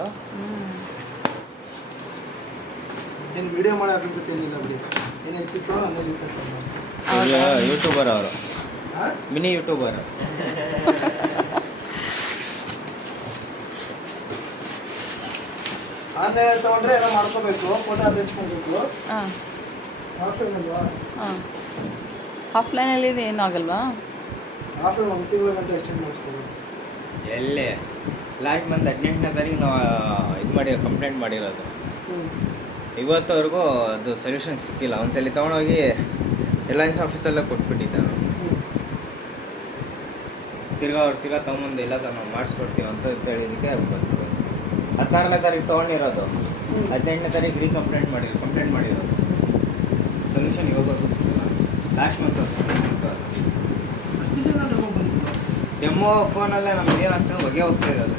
ಇದು. ಏನು ವಿಡಿಯೋ ಮಾಡೋಕ್ಕಂತ ಏನಿಲ್ಲ ಬಿಡಿ, ಏನಾಯ್ತಿತ್ತು ಅನ್ನೋದು ಯೂಟ್ಯೂಬರ್ ಅವರು, ಮಿನಿ ಯೂಟ್ಯೂಬರ್. ಆನ್ಲೈನ್ ತಗೊಂಡ್ರೆ ಎಲ್ಲ ಮಾಡ್ಕೋಬೇಕು, ಫೋಟೋ ಹಚ್ಕೊಬೇಕು. ಆಫ್ಲೈನ್ ಅಲ್ವಾ? ಆಫ್ಲೈನಲ್ಲಿ ಇದು ಏನೂ ಆಗಲ್ವಾ? ಆಫ್ಲೈನ್ 1 ತಿಂಗಳ ಗಂಟೆ ಎಕ್ಸ್ಚೇಂಜ್ ಮಾಡಿಸ್ಕೋಬೇಕು. ಎಲ್ಲೇ ಲಾಸ್ಟ್ ಮಂತ್ 18ನೇ ತಾರೀಕು ನಾವು ಇದು ಮಾಡಿ ಕಂಪ್ಲೇಂಟ್ ಮಾಡಿರೋದು. ಇವತ್ತವರೆಗೂ ಅದು ಸೊಲ್ಯೂಷನ್ ಸಿಕ್ಕಿಲ್ಲ. ಒಂದ್ಸಲಿ ತೊಗೊಂಡೋಗಿ ರಿಲಯನ್ಸ್ ಆಫೀಸಲ್ಲೇ ಕೊಟ್ಬಿಟ್ಟಿದ್ದೆ ನಾನು. ತಿರ್ಗಾ ತೊಗೊಂಬಂದು ಇಲ್ಲ ಸರ್ ನಾವು ಮಾಡಿಸ್ಕೊಡ್ತೀವಿ ಅಂತ ಹೇಳಿದ್ದಕ್ಕೆ ಬಂತು. 16ನೇ ತಾರೀಕು ತೊಗೊಂಡಿರೋದು, 18ನೇ ತಾರೀಕು ಕಂಪ್ಲೇಂಟ್ ಮಾಡಿರೋದು. ಸೊಲ್ಯೂಷನ್ ಇವಾಗವರೆಗೂ ಸಿಕ್ಕಿಲ್ಲ. ಲಾಸ್ಟ್ ಮಂತ್ ಡೆಮೋ ಫೋನಲ್ಲೇ ನಮ್ಗೆ ಏನು ಆಗ್ತದೆ ಹೊಗೆ ಹೋಗ್ತಾ ಇರೋದು.